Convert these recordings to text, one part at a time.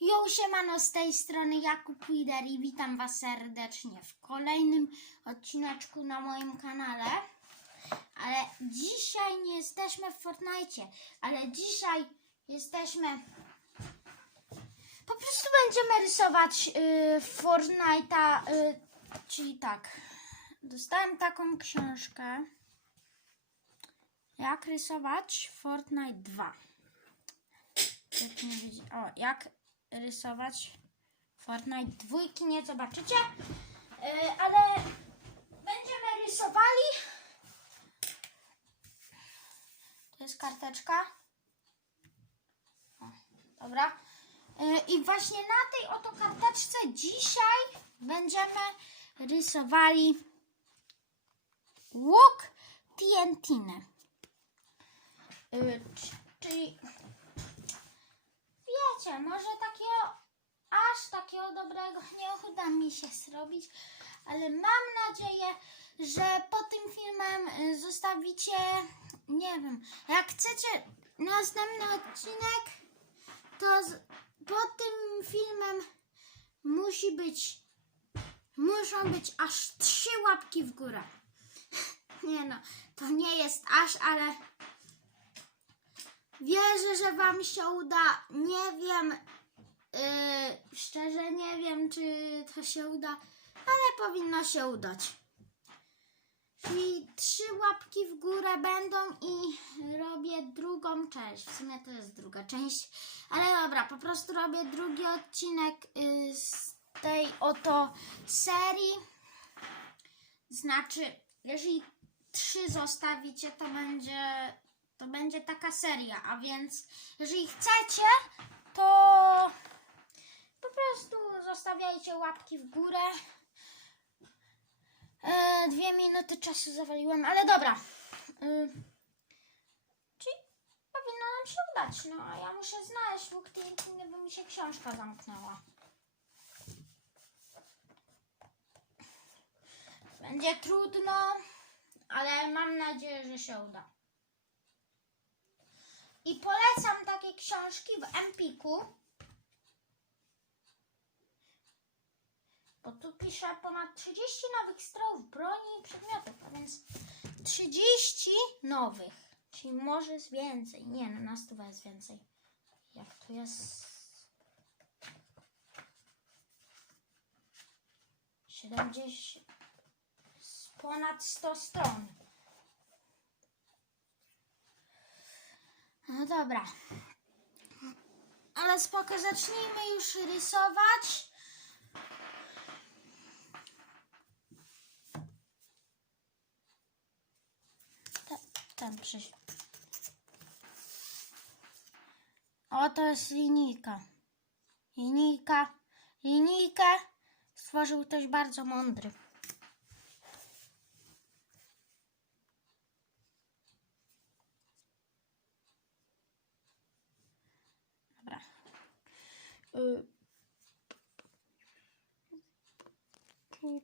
Jo, siemano, z tej strony Jakub Lider i witam Was serdecznie w kolejnym odcineczku na moim kanale. Ale dzisiaj nie jesteśmy w Fortnite, ale dzisiaj jesteśmy... Po prostu będziemy rysować yy, Fortnite'a, yy, czyli tak. Dostałem taką książkę. Jak rysować Fortnite 2. Jak nie. O, jak rysować Fortnite dwójki, nie zobaczycie. Yy, ale będziemy rysowali. To jest karteczka. O, dobra. Yy, I właśnie na tej oto karteczce dzisiaj będziemy rysowali łuk TNT-ny. Yy, c- czyli wiecie, może takiego, aż takiego dobrego nie uda mi się zrobić, ale mam nadzieję, że po tym filmem y, zostawicie, nie wiem, jak chcecie następny odcinek, to z, pod tym filmem musi być, muszą być aż trzy łapki w górę. Nie no, to nie jest aż, ale Wierzę, że Wam się uda. Nie wiem, yy, szczerze nie wiem, czy to się uda, ale powinno się udać. Czyli trzy łapki w górę będą i robię drugą część. W sumie to jest druga część, ale dobra, po prostu robię drugi odcinek yy, z tej oto serii. Znaczy, jeżeli trzy zostawicie, to będzie to będzie taka seria, a więc jeżeli chcecie, to po prostu zostawiajcie łapki w górę. E, dwie minuty czasu zawaliłem, ale dobra. E, czyli powinno nam się udać, no a ja muszę znaleźć łuk TNT, bo mi się książka zamknęła. Będzie trudno, ale mam nadzieję, że się uda. I polecam takie książki w Empiku. Bo tu pisze ponad 30 nowych strołów broni i przedmiotów, a więc 30 nowych. Czyli może jest więcej. Nie, no na stówę jest więcej. Jak to jest? 70. z Ponad 100 stron. No dobra. Ale spoko, zacznijmy już rysować. Ten przyś... O, to jest linijka. Linijka. Linijkę stworzył ktoś bardzo mądry. Dobra. Y,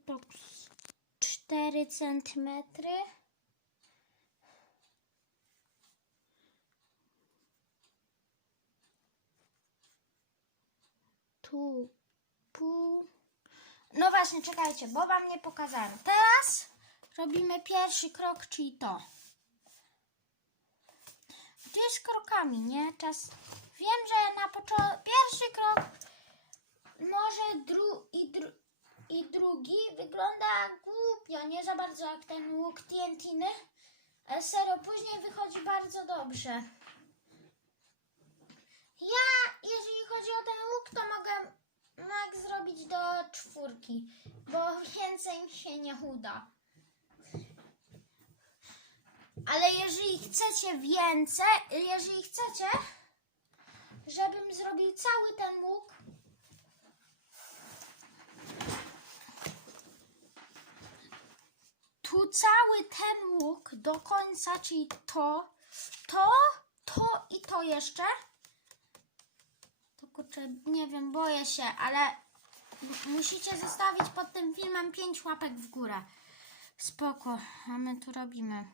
tak z 4 centymetry. Tu pół. No właśnie, czekajcie, bo wam nie pokazałem. Teraz robimy pierwszy krok, czyli to. Jest krokami, nie? Czas. Wiem, że na początku pierwszy krok może dru i, dru i drugi wygląda głupio, nie za bardzo jak ten łuk ale serio, później wychodzi bardzo dobrze. Ja, jeżeli chodzi o ten łuk, to mogę max zrobić do czwórki, bo więcej mi się nie uda. Ale jeżeli chcecie więcej, jeżeli chcecie, żebym zrobił cały ten łuk, tu cały ten łuk do końca, czyli to, to, to i to jeszcze. To kurczę, nie wiem, boję się, ale musicie zostawić pod tym filmem 5 łapek w górę. Spoko, a my tu robimy.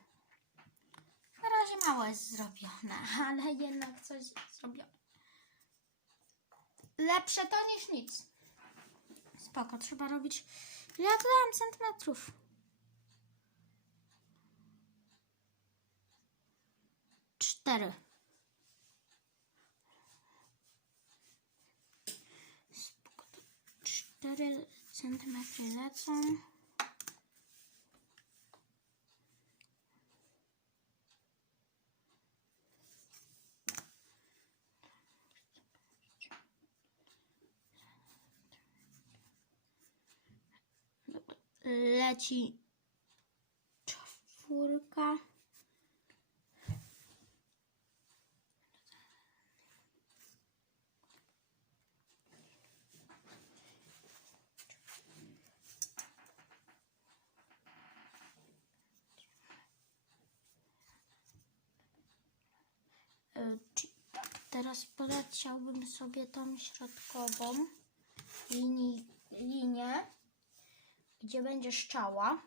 Na razie mało jest zrobione, ale jednak coś zrobione. Lepsze to niż nic. Spoko, trzeba robić. Ja tu dałem centymetrów? Cztery. Spoko, to cztery centymetry lecą. Leci czwórka. Teraz poleciałbym sobie tą środkową linii, linię gdzie będzie szczała.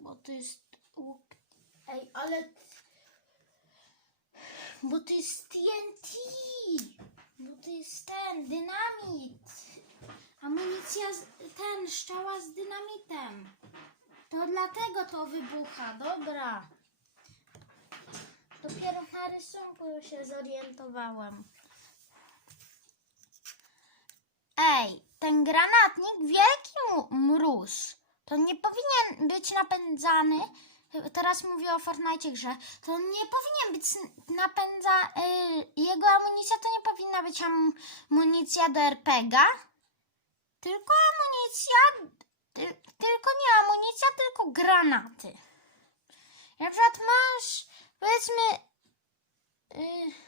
Bo to jest łuk. Ej, ale. Bo to jest TNT! Bo to jest ten, dynamit! Amunicja, z, ten, szczała z dynamitem. To dlatego to wybucha, dobra. Dopiero na rysunku się zorientowałem. Ej, ten granatnik wielki mróz. To nie powinien być napędzany. Teraz mówię o Fortnite grze. To nie powinien być napędza. Y, jego amunicja to nie powinna być am- amunicja do RPGa. Tylko amunicja. Ty, tylko nie amunicja, tylko granaty. Na przykład masz powiedzmy. Y,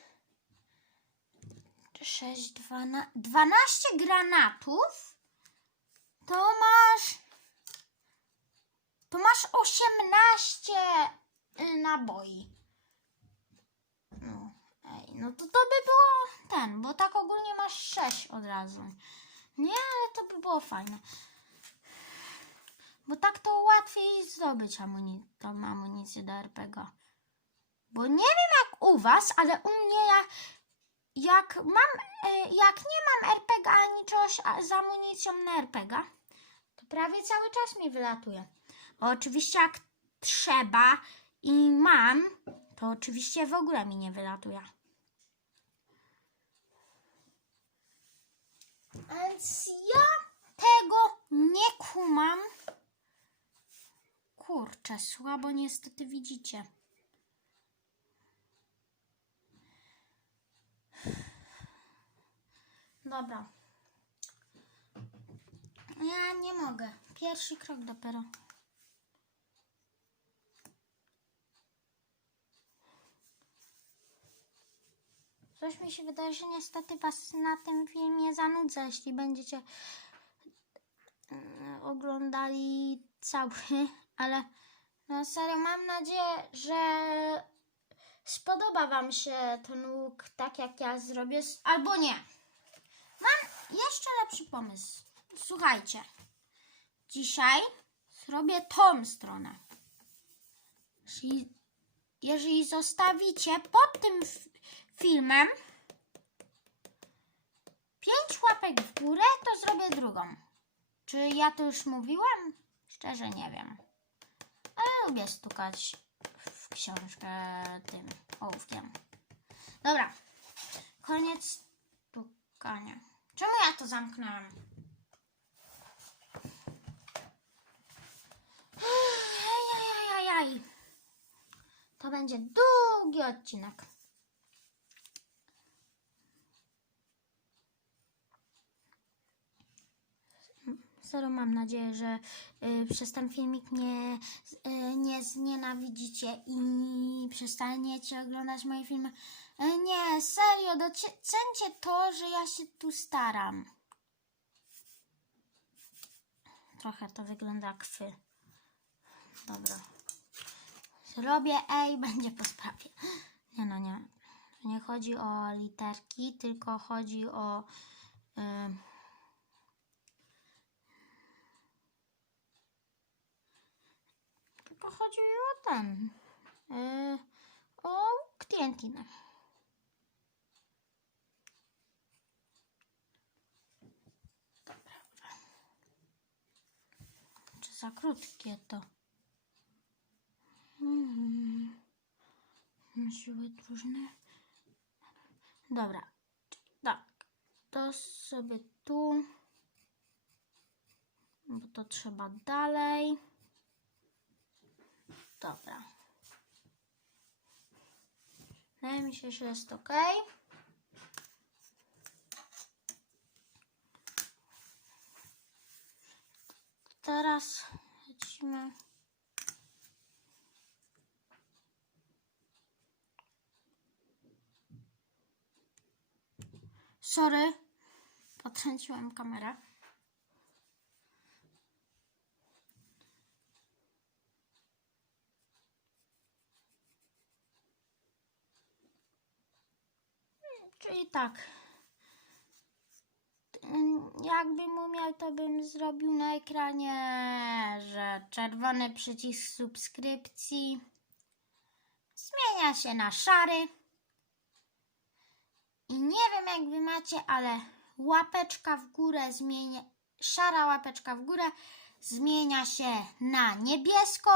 6, 12, 12 granatów, to masz, to masz 18 y, naboi. No, ej, no to to by było ten, bo tak ogólnie masz 6 od razu. Nie, ale to by było fajne. Bo tak to łatwiej zdobyć amuni- tą amunicję do RPG. Bo nie wiem jak u was, ale u mnie ja jak mam, e, jak nie mam RPG ani a- z amunicją na RPG, to prawie cały czas mi wylatuje. Oczywiście jak trzeba i mam, to oczywiście w ogóle mi nie wylatuje. Więc ja tego nie kumam. Kurczę, słabo niestety widzicie. Dobra. Ja nie mogę. Pierwszy krok dopiero. Coś mi się wydaje, że niestety Was na tym filmie zanudzę, jeśli będziecie mm, oglądali cały, ale no serio mam nadzieję, że spodoba Wam się ten łuk tak jak ja zrobię, albo nie. Mam jeszcze lepszy pomysł. Słuchajcie. Dzisiaj zrobię tą stronę. Jeżeli, jeżeli zostawicie pod tym filmem pięć łapek w górę, to zrobię drugą. Czy ja to już mówiłam? Szczerze nie wiem. Ale lubię stukać w książkę tym ołówkiem. Dobra. Koniec stukania. Czemu ja to zamknąłem? Ajajajajaj. To będzie długi odcinek. Serio mam nadzieję, że y, przez ten filmik mnie y, nie znienawidzicie i przestaniecie oglądać moje filmy. Y, nie, serio, docencie to, że ja się tu staram. Trochę to wygląda jak wy. Dobra. Zrobię E i będzie po sprawie. Nie no, nie. Nie chodzi o literki, tylko chodzi o... y, tylko chodzi o ten... y, o klientinę. Za krótkie to. Mhm. Siły różne. Dobra. Tak. To sobie tu. Bo to trzeba dalej. Dobra. Wydaje mi się, że jest ok. Teraz lecimy. Sorry, potrąciłem kamerę. Czyli tak. Jakbym umiał, to bym zrobił na ekranie, że czerwony przycisk subskrypcji zmienia się na szary. I nie wiem, jak wy macie, ale łapeczka w górę zmienia, szara łapeczka w górę zmienia się na niebiesko,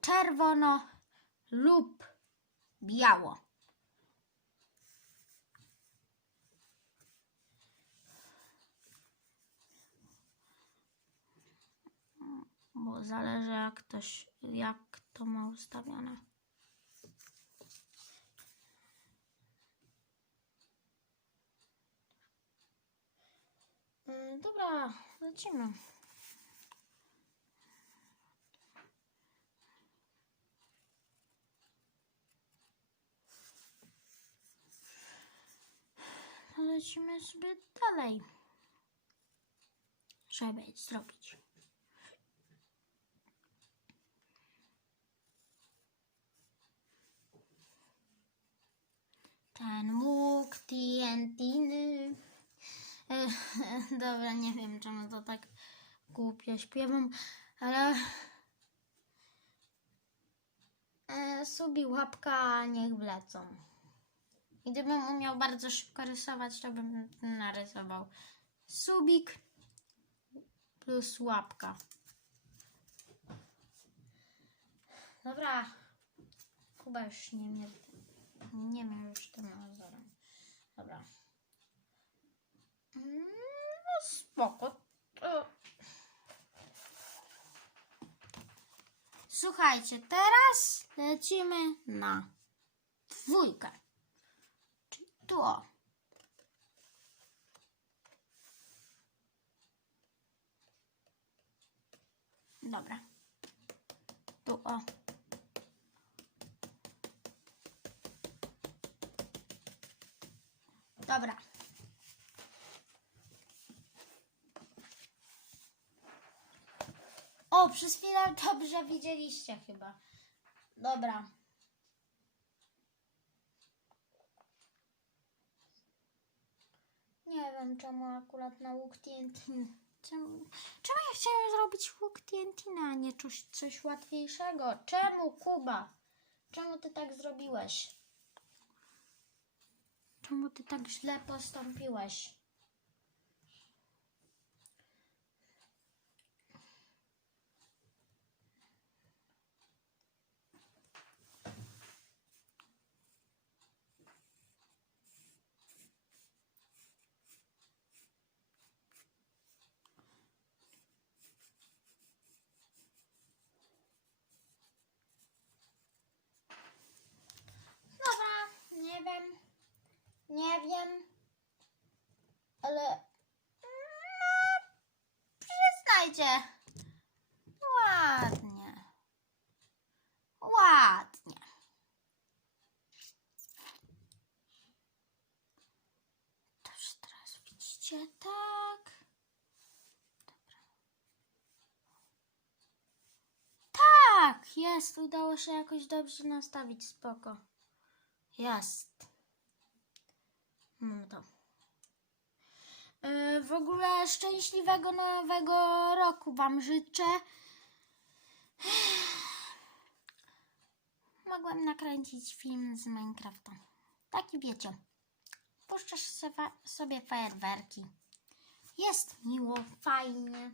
czerwono lub biało. Bo zależy jak ktoś, jak to ma ustawione. Mm, Dobra, lecimy. Lecimy sobie dalej. Żeby zrobić. Ten łuk TNT. E, Dobra, nie wiem czemu to tak głupio śpiewam, ale e, subi łapka niech wlecą. Gdybym umiał bardzo szybko rysować, to bym narysował subik plus łapka. Dobra, Kuba już nie mnie nie miał już tym nazorem. Dobra. Mm, No spoko. To... Słuchajcie, teraz lecimy na dwójkę. Czyli tu o. Dobra. Tu o. Dobra. O, przez chwilę dobrze widzieliście chyba. Dobra. Nie wiem czemu akurat na łuk TNT. Czemu, czemu ja chciałem zrobić łuk TNT, a nie coś, coś łatwiejszego? Czemu, Kuba? Czemu ty tak zrobiłeś? Czemu ty tak źle postąpiłeś? Dobra, nie wiem. Nie wiem. Ale. No, przyznajcie. Ładnie. Ładnie. Też teraz widzicie tak. Dobra. Tak, jest. Udało się jakoś dobrze nastawić. Spoko. Jest. Mam to. Yy, W ogóle szczęśliwego nowego roku Wam życzę. Mogłem nakręcić film z Minecrafta. Taki wiecie. Puszczasz sobie fajerwerki. Jest miło, fajnie.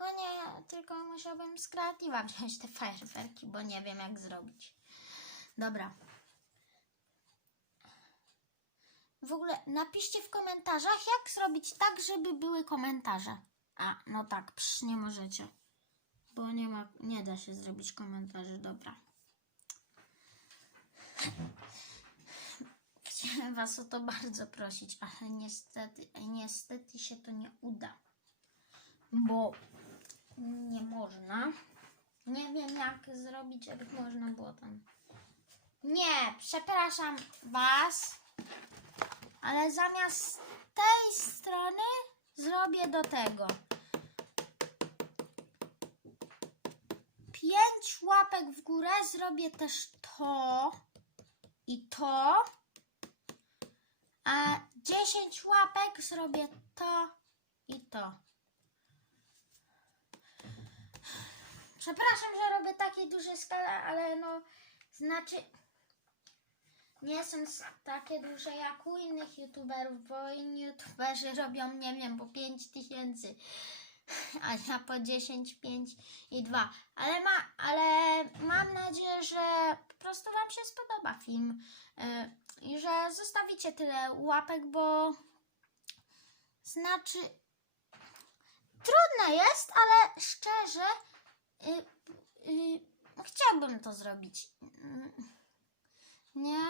No nie, tylko musiałbym z kreatywa wziąć te fajerwerki, bo nie wiem jak zrobić. Dobra. W ogóle napiszcie w komentarzach, jak zrobić tak, żeby były komentarze. A, no tak, psz, nie możecie. Bo nie ma, nie da się zrobić komentarzy, dobra. Chciałem was o to bardzo prosić, ale niestety, niestety się to nie uda. Bo nie można. Nie wiem jak zrobić, żeby można było tam. Nie, przepraszam was, ale zamiast tej strony zrobię do tego. Pięć łapek w górę, zrobię też to i to. A 10 łapek zrobię to i to. Przepraszam, że robię takie duże skale, ale no znaczy nie są takie duże jak u innych youtuberów, bo inni youtuberzy robią, nie wiem, po 5 tysięcy, a ja po 10, 5 i 2. Ale, ma, ale mam nadzieję, że po prostu Wam się spodoba film y, i że zostawicie tyle łapek, bo znaczy trudne jest, ale szczerze y, y, chciałbym to zrobić. Nie.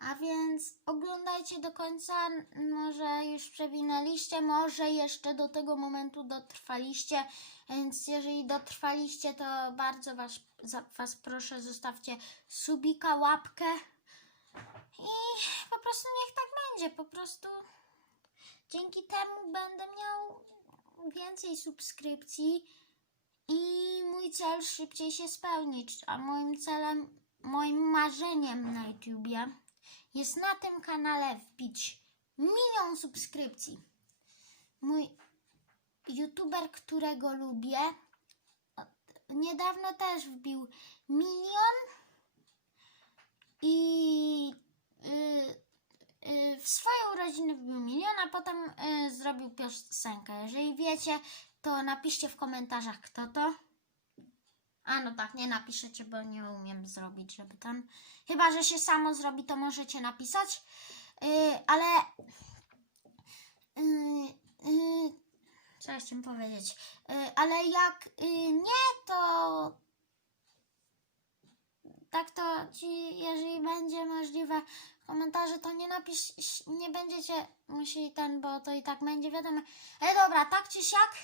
A więc oglądajcie do końca. Może już przewinęliście, może jeszcze do tego momentu dotrwaliście. Więc jeżeli dotrwaliście, to bardzo was, was proszę, zostawcie subika, łapkę. I po prostu niech tak będzie. Po prostu dzięki temu będę miał więcej subskrypcji i mój cel szybciej się spełnić. A moim celem, moim marzeniem na YouTubie jest na tym kanale wbić milion subskrypcji. Mój YouTuber, którego lubię, niedawno też wbił milion i y, y, w swoją rodzinę wbił milion, a potem y, zrobił piosenkę. Jeżeli wiecie, to napiszcie w komentarzach, kto to. A no tak, nie napiszecie, bo nie umiem zrobić, żeby tam. Chyba, że się samo zrobi, to możecie napisać. Yy, ale. Yy, yy, co chciałem powiedzieć? Yy, ale jak yy, nie, to. Tak to ci, jeżeli będzie możliwe komentarze, to nie napisz, nie będziecie musieli ten, bo to i tak będzie wiadomo. Ale dobra, tak czy siak.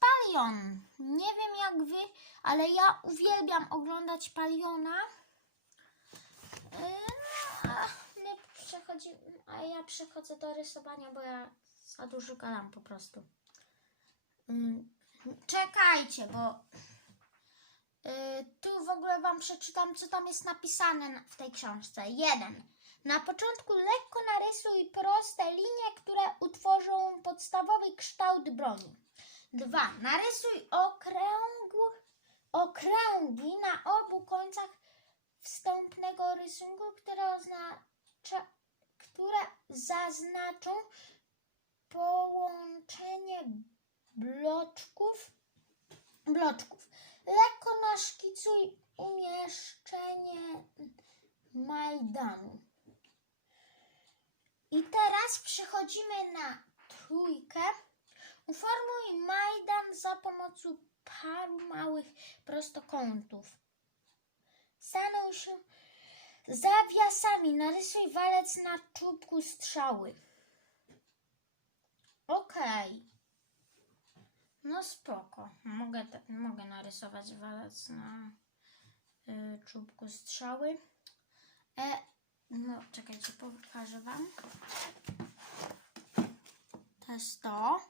Palion. Nie wiem jak wy, ale ja uwielbiam oglądać Paliona. Yy, no, a ja przechodzę do rysowania, bo ja za dużo gadam po prostu. Yy, czekajcie, bo yy, tu w ogóle wam przeczytam, co tam jest napisane na- w tej książce. Jeden. Na początku lekko narysuj proste linie, które utworzą podstawowy kształt broni. Dwa. Narysuj okręgł, okręgi na obu końcach wstępnego rysunku, które, oznacza, które zaznaczą połączenie bloczków. bloczków. Lekko naszkicuj umieszczenie Majdanu. I teraz przechodzimy na trójkę. Uformuj Majdan za pomocą paru małych prostokątów. Stanął się zawiasami. Narysuj walec na czubku strzały. Okej. No spoko. Mogę, mogę narysować walec na y, czubku strzały. E, no czekajcie, pokażę wam. To jest to.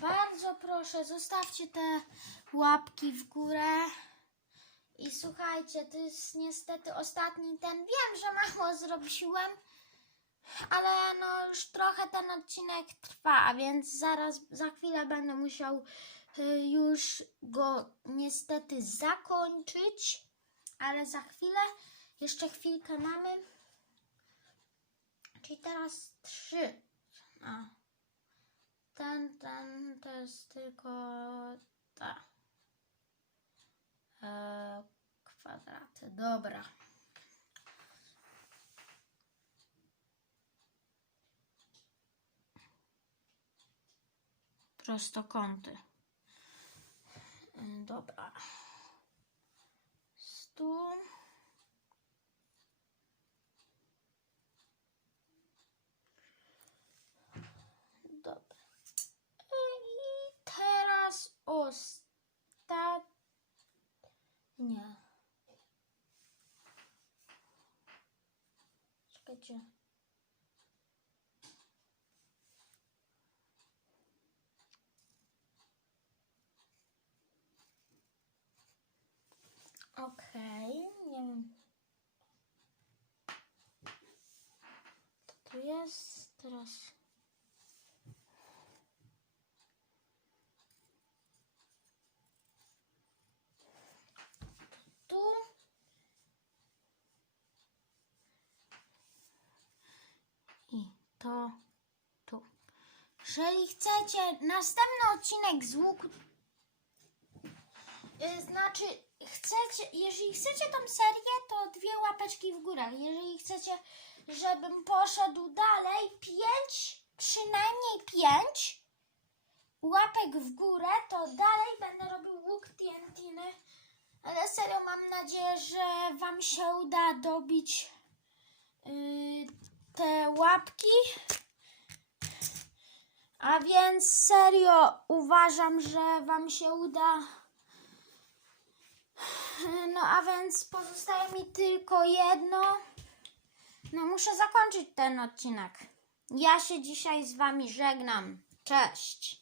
Bardzo proszę, zostawcie te łapki w górę. I słuchajcie, to jest niestety ostatni ten. Wiem, że mało zrobiłem, ale no już trochę ten odcinek trwa, więc zaraz, za chwilę będę musiał y, już go niestety zakończyć, ale za chwilę Jeszcze chwilkę mamy. Czyli teraz trzy. A. Ten, ten to jest tylko ta. E, kwadraty. Dobra. Prostokąty. Dobra. Stu. Dobra. I teraz ostat... Nie. Czekajcie. Okej, nie wiem. Tu jest teraz? Tu. I to tu. Jeżeli chcecie następny odcinek z łuku Y, Znaczy, chcecie, jeżeli chcecie tą serię, to dwie łapeczki w górę. Jeżeli chcecie, żebym poszedł dalej, pięć, przynajmniej pięć łapek w górę, to dalej będę robił łuk TNT-ny. Ale serio mam nadzieję, że Wam się uda dobić yy, te łapki. A więc serio uważam, że Wam się uda. No a więc pozostaje mi tylko jedno. No muszę zakończyć ten odcinek. Ja się dzisiaj z wami żegnam. Cześć.